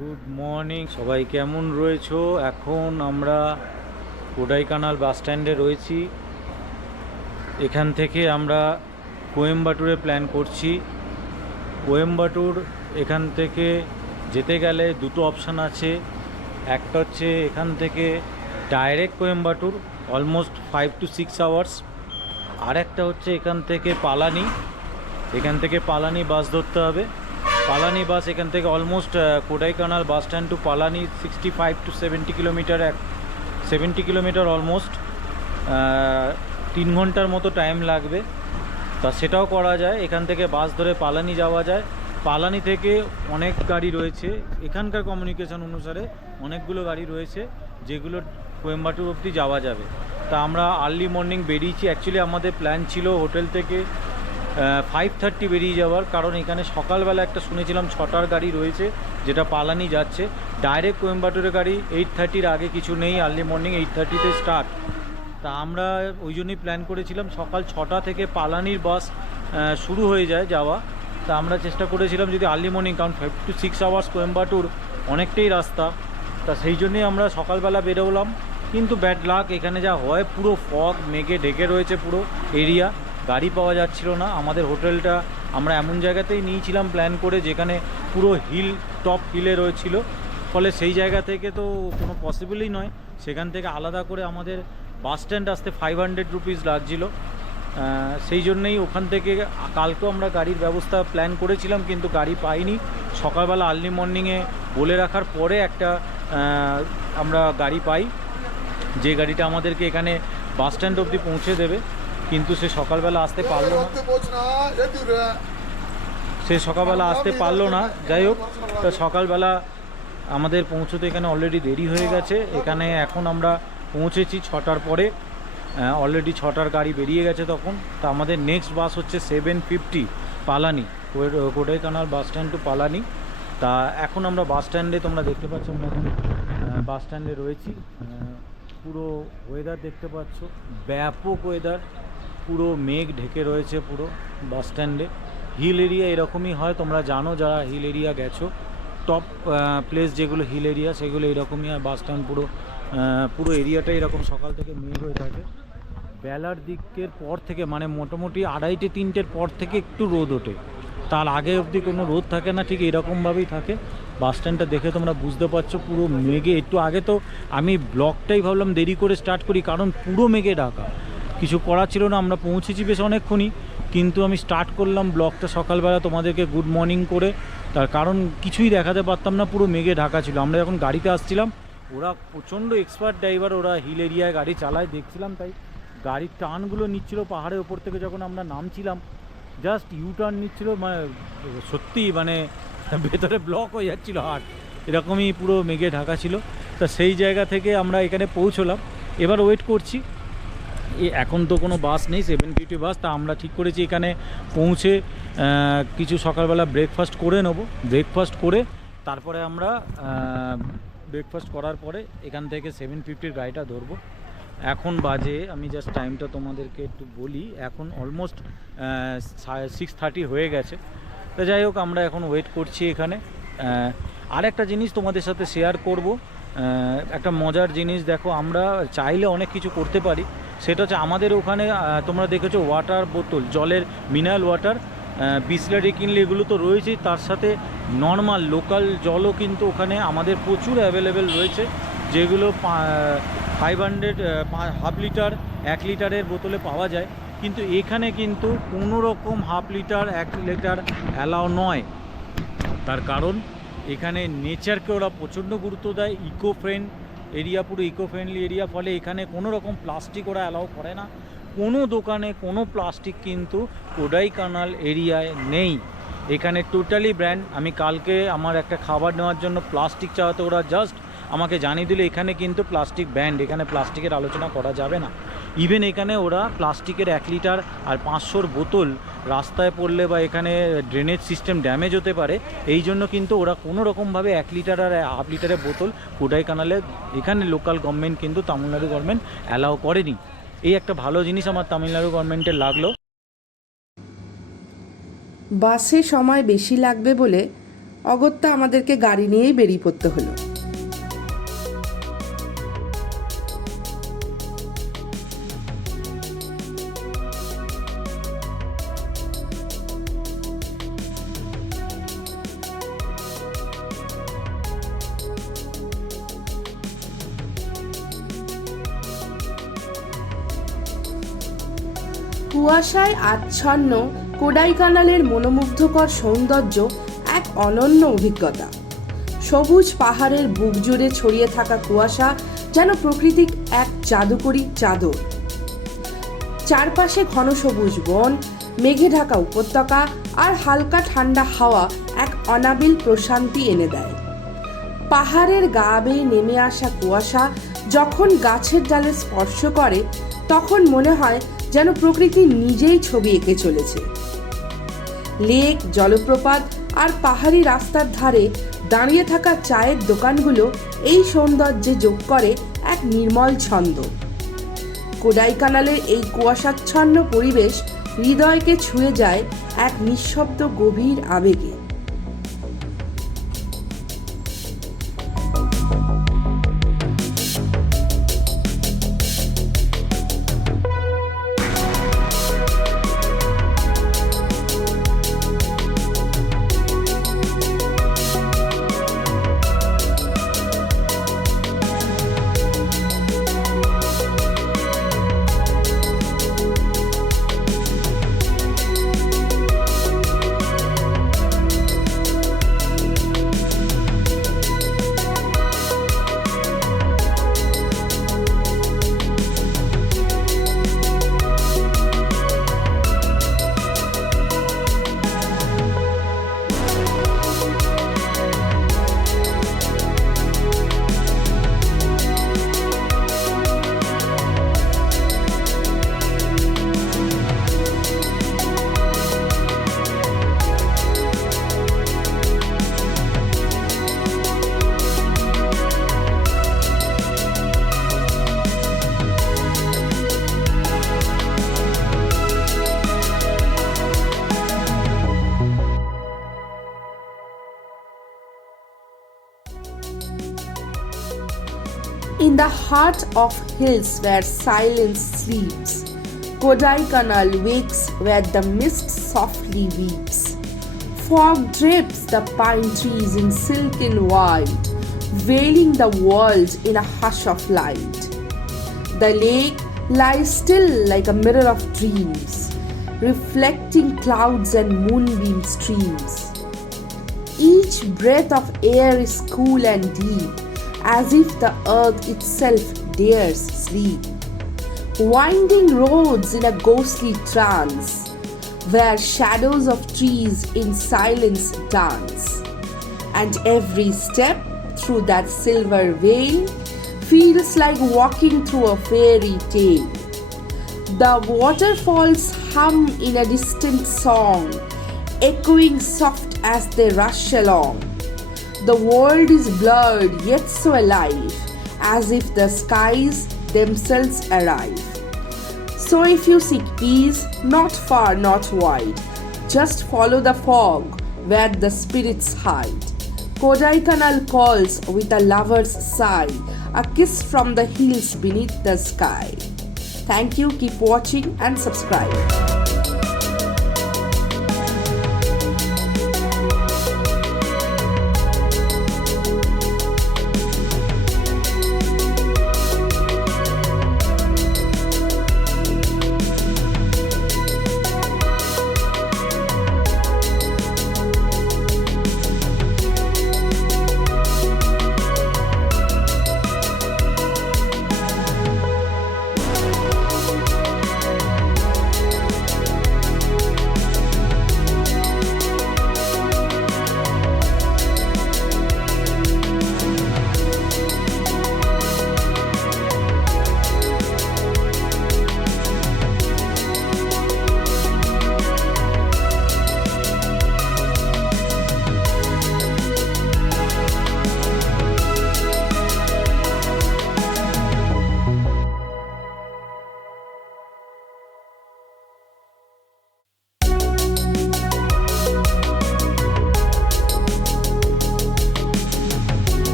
Good morning সবাই, কেমন রয়েছো? এখন আমরা কোডাইকানাল বাস স্ট্যান্ডে রয়েছি। এখান থেকে আমরা কোয়েম্বাটুরে প্ল্যান করছি। কোয়েম্বাটুর এখান থেকে যেতে গেলে দুটো অপশান আছে। একটা হচ্ছে এখান থেকে direct Coimbatore, almost 5 to 6 hours. আর একটা হচ্ছে এখান থেকে পালানি, পালানি বাস ধরতে হবে। পালানি বাস এখান থেকে almost Kodaikanal bus stand two Palani 65 to 70 kilometre, 70 kilometre almost. 3 ঘন্টার মতো টাইম লাগবে। তা সেটাও করা যায়, এখান থেকে বাস ধরে পালানি যাওয়া যায়। পালানি থেকে অনেক গাড়ি রয়েছে, এখানকার কমিউনিকেশন অনুসারে অনেকগুলো গাড়ি রয়েছে যেগুলো কোয়েম্বাটুর অবধি যাওয়া যাবে। তা আমরা আর্লি মর্নিং বেরিয়েছি। অ্যাকচুয়ালি আমাদের প্ল্যান ছিল হোটেল থেকে 5:30 বেরিয়ে যাওয়ার, কারণ এখানে সকালবেলা একটা শুনেছিলাম 6টার গাড়ি রয়েছে যেটা পালানি যাচ্ছে। ডাইরেক্ট কোয়েম্বাটুরের গাড়ি 8:30-র আগে কিছু নেই, আর্লি মর্নিং 8:30-তে স্টার্ট। তা আমরা ওই জন্যই প্ল্যান করেছিলাম সকাল 6টা থেকে পালানির বাস শুরু হয়ে যায় যাওয়া। তা আমরা চেষ্টা করেছিলাম যদি আর্লি মর্নিং, কারণ 5 to 6 আওয়ার্স কোয়েম্বাটুর অনেকটাই রাস্তা। তা সেই জন্যই আমরা সকালবেলা বেরোলাম। কিন্তু ব্যাড লাক, এখানে যা হয় পুরো ফগ মেঘে ঢেকে রয়েছে পুরো এরিয়া, গাড়ি পাওয়া যাচ্ছিল না। আমাদের হোটেলটা আমরা এমন জায়গাতেই নিয়েছিলাম প্ল্যান করে যেখানে পুরো টপ হিলে রয়েছিল, ফলে সেই জায়গা থেকে তো কোনো পসিবলই নয়। সেখান থেকে আলাদা করে আমাদের বাস স্ট্যান্ড আসতে 500 রুপিস লাগছিল। সেই জন্যেই ওখান থেকে কালকেও আমরা গাড়ির ব্যবস্থা প্ল্যান করেছিলাম, কিন্তু গাড়ি পাইনি। সকালবেলা আর্লি মর্নিংয়ে বলে রাখার পরে একটা আমরা গাড়ি পাই, যে গাড়িটা আমাদেরকে এখানে বাস স্ট্যান্ড অবধি পৌঁছে দেবে। কিন্তু সে সকালবেলা আসতে পারলো না, যাই হোক, সকালবেলা আমাদের পৌঁছতে এখানে অলরেডি দেরি হয়ে গেছে। এখানে এখন আমরা পৌঁছেছি 6টার পরে, অলরেডি 6টার গাড়ি বেরিয়ে গেছে তখন। তা আমাদের নেক্সট বাস হচ্ছে 7:50 Palani, Kodaikanal bus stand two Palani. তা এখন আমরা বাস স্ট্যান্ডে, তোমরা দেখতে পাচ্ছ আমরা এখন বাস স্ট্যান্ডে রয়েছি। পুরো ওয়েদার দেখতে পাচ্ছ, ব্যাপক ওয়েদার, পুরো মেঘ ঢেকে রয়েছে পুরো বাস স্ট্যান্ডে। হিল এরিয়া এরকমই হয়, তোমরা জানো যারা হিল এরিয়া গেছো। টপ প্লেস যেগুলো হিল এরিয়া সেগুলো এরকমই হয়। বাস স্ট্যান্ড পুরো এরিয়াটাই এরকম সকাল থেকে মেঘ হয়ে থাকে। বেলার দিকের পর থেকে, মানে মোটামুটি 2:30-3টের পর থেকে একটু রোদ ওঠে, তার আগে অবধি কোনো রোদ থাকে না, ঠিক এরকমভাবেই থাকে। বাস স্ট্যান্ডটা দেখে তোমরা বুঝতে পারছো পুরো মেঘে। একটু আগে তো আমি ব্লগটাই ভাবলাম দেরি করে স্টার্ট করি, কারণ পুরো মেঘে ঢাকা, কিছু করার ছিল না। আমরা পৌঁছেছি বেশ অনেকক্ষণই, কিন্তু আমি স্টার্ট করলাম ব্লগটা সকালবেলা তোমাদেরকে গুড মর্নিং করে, তার কারণ কিছুই দেখাতে পারতাম না, পুরো মেঘে ঢাকা ছিল। আমরা যখন গাড়িতে আসছিলাম, ওরা প্রচণ্ড এক্সপার্ট ড্রাইভার, ওরা হিল এরিয়ায় গাড়ি চালায় দেখছিলাম, তাই গাড়ির টার্নগুলো নিচ্ছিল পাহাড়ের ওপর থেকে। যখন আমরা নামছিলাম জাস্ট ইউটার্ন নিচ্ছিল, মানে সত্যি মানে ভেতরে ব্লক হয়ে যাচ্ছিল হাট, এরকমই পুরো মেঘে ঢাকা ছিল। তা সেই জায়গা থেকে আমরা এখানে পৌঁছলাম, এবার ওয়েট করছি। এখন তো কোনো বাস নেই, 7:50 বাস। তা আমরা ঠিক করেছি এখানে পৌঁছে কিছু সকালবেলা ব্রেকফাস্ট করে নেব। ব্রেকফাস্ট করে তারপরে আমরা ব্রেকফাস্ট করার পরে এখান থেকে 7:50 গাড়িটা ধরবো। এখন বাজে, আমি জাস্ট টাইমটা তোমাদেরকে একটু বলি, এখন অলমোস্ট 6:30 হয়ে গেছে। তো যাই হোক, আমরা এখন ওয়েট করছি এখানে। আর একটা জিনিস তোমাদের সাথে শেয়ার করব, একটা মজার জিনিস। দেখো, আমরা চাইলে অনেক কিছু করতে পারি, সেটা হচ্ছে আমাদের ওখানে তোমরা দেখেছো ওয়াটার বোতল, জলের মিনারেল ওয়াটার, বিসলারি কিনলে এগুলো তো রয়েছেই, তার সাথে নর্মাল লোকাল জলও কিন্তু ওখানে আমাদের প্রচুর অ্যাভেলেবেল রয়েছে, যেগুলো 500 হাফ লিটার 1 লিটারের বোতলে পাওয়া যায়। কিন্তু এখানে কিন্তু কোনো রকম হাফ লিটার 1 লিটার অ্যালাউ নয়। তার কারণ এখানে নেচারকে ওরা প্রচণ্ড গুরুত্ব দেয়, ইকো ফ্রেন্ড এরিয়া, পুরো ইকো ফ্রেন্ডলি এরিয়া, ফলে এখানে কোনো রকম প্লাস্টিক ওরা অ্যালাউ করে না। কোনো দোকানে কোনো প্লাস্টিক কিন্তু কোডাইকানাল এরিয়ায় নেই। এখানে টোটালি ব্র্যান্ড। আমি কালকে আমার একটা খাবার নেওয়ার জন্য প্লাস্টিক চাওয়াতে ওরা জাস্ট আমাকে জানিয়ে দিল এখানে কিন্তু প্লাস্টিক ব্যান্ড, এখানে প্লাস্টিকের আলোচনা করা যাবে না। ইভেন এখানে ওরা প্লাস্টিকের 1 লিটার আর 500 বোতল রাস্তায় পড়লে বা এখানে ড্রেনেজ সিস্টেম ড্যামেজ হতে পারে, এই জন্য কিন্তু ওরা কোনো রকমভাবে 1 লিটার আর হাফ লিটারের বোতল কোডাইকানালে এখানে লোকাল গভর্নমেন্ট কিন্তু তামিলনাড়ু গভর্নমেন্ট অ্যালাউ করেনি। এই একটা ভালো জিনিস আমার তামিলনাড়ু গভর্নমেন্টের লাগলো। বাসে সময় বেশি লাগবে বলে অগত্যা আমাদেরকে গাড়ি নিয়েই বেরিয়ে পড়তে হলো। কুয়াশায় আচ্ছন্ন কোডাইকানালের মনোমুগ্ধকর সৌন্দর্য এক অনন্য অভিজ্ঞতা। সবুজ পাহাড়ের বুক জুড়ে ছড়িয়ে থাকা কুয়াশা যেন প্রকৃতির এক জাদুকরী চাদর। চারপাশে ঘন সবুজ বন, মেঘে ঢাকা উপত্যকা আর হালকা ঠান্ডা হাওয়া এক অনাবিল প্রশান্তি এনে দেয়। পাহাড়ের গা বেয়ে নেমে আসা কুয়াশা যখন গাছের ডালে স্পর্শ করে তখন মনে হয় যেন প্রকৃতি নিজেই ছবি এঁকে চলেছে। লেক, জলপ্রপাত আর পাহাড়ি রাস্তার ধারে দাঁড়িয়ে থাকা চায়ের দোকানগুলো এই সৌন্দর্যে যোগ করে এক নির্মল ছন্দ। কোডাইকানালের এই কুয়াশাচ্ছন্ন পরিবেশ হৃদয়কে ছুঁয়ে যায় এক নিঃশব্দ গভীর আবেগে। In the heart of hills where silence sleeps, Kodaikanal wakes where the mist softly weeps. Fog drapes the pine trees in silken white, veiling the world in a hush of light. The lake lies still like a mirror of dreams, reflecting clouds and moonbeam streams. Each breath of air is cool and deep, as if the earth itself dares sleep. Winding roads in a ghostly trance, where shadows of trees in silence dance. And every step through that silver veil feels like walking through a fairy tale. The waterfalls hum in a distant song, echoing soft as they rush along. The world is blurred yet so alive, as if the skies themselves arrive. So if you seek peace, not far, not wide, just follow the fog where the spirits hide. Kodaikanal calls with a lover's sigh, a kiss from the hills beneath the sky. Thank you, keep watching and subscribe.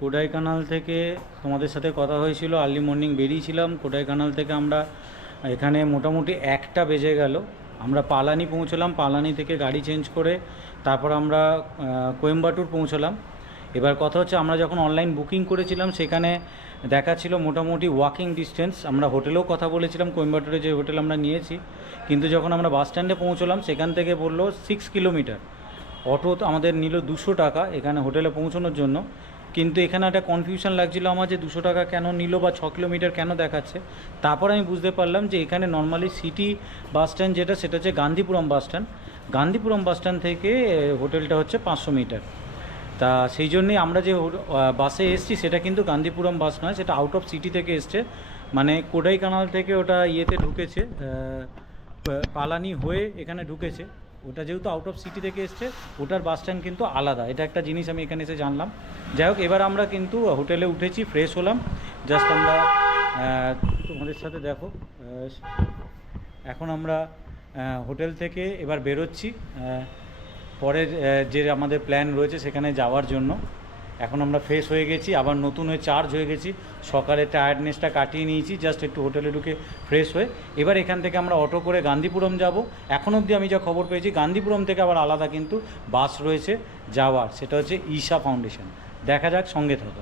Kodaikanal থেকে তোমাদের সাথে কথা হয়েছিল, early morning বেরিয়েছিলাম। কোডাইকানাল থেকে আমরা এখানে মোটামুটি 1টা বেজে গেল। আমরা পালানি পৌঁছলাম, পালানি থেকে গাড়ি চেঞ্জ করে তারপর আমরা কোয়েম্বাটুর পৌঁছলাম। এবার কথা হচ্ছে, আমরা যখন অনলাইন বুকিং করেছিলাম সেখানে দেখাচ্ছিল মোটামুটি ওয়াকিং ডিস্টেন্স। আমরা হোটেলেও কথা বলেছিলাম, কোয়েম্বাটুরে যে হোটেল আমরা নিয়েছি, কিন্তু যখন আমরা বাস স্ট্যান্ডে পৌঁছলাম সেখান থেকে বললো 6 কিলোমিটার। অটো আমাদের নিল 200 টাকা এখানে হোটেলে পৌঁছানোর জন্য। কিন্তু এখানে একটা কনফিউশন লাগছিল আমার যে 200 টাকা কেন নিল বা 6 কিলোমিটার কেন দেখাচ্ছে। তারপর আমি বুঝতে পারলাম যে এখানে নর্মালি সিটি বাস স্ট্যান্ড যেটা, সেটা হচ্ছে গান্ধীপুরম বাস স্ট্যান্ড। গান্ধীপুরম বাস স্ট্যান্ড থেকে হোটেলটা হচ্ছে 500 মিটার। তা সেই জন্যেই আমরা যে বাসে এসছি সেটা কিন্তু গান্ধীপুরম বাস নয়, সেটা আউট অফ সিটি থেকে এসছে, মানে কোডাইকানাল থেকে ওটা ইয়েতে ঢুকেছে, পালানি হয়ে এখানে ঢুকেছে। ওটা যেহেতু আউট অফ সিটি থেকে এসছে, ওটার বাস স্ট্যান্ড কিন্তু আলাদা। এটা একটা জিনিস আমি এখানে এসে জানলাম। যাই হোক, এবার আমরা কিন্তু হোটেলে উঠেছি, ফ্রেশ হলাম। জাস্ট আমরা তোমাদের সাথে দেখো, এখন আমরা হোটেল থেকে এবার বেরোচ্ছি পরের যে আমাদের প্ল্যান রয়েছে সেখানে যাওয়ার জন্য। এখন আমরা ফ্রেশ হয়ে গেছি, আবার নতুন হয়ে চার্জ হয়ে গেছি। সকালে টায়ার্ডনেসটা কাটিয়ে নিয়েছি, জাস্ট একটু হোটেলে ঢুকে ফ্রেশ হয়ে এবার এখান থেকে আমরা অটো করে গান্ধীপুরম যাব। এখন অবধি আমি যা খবর পেয়েছি, গান্ধীপুরম থেকে আবার আলাদা কিন্তু বাস রয়েছে যাওয়ার, সেটা হচ্ছে ঈশা ফাউন্ডেশন। দেখা যাক, সঙ্গে থাকো।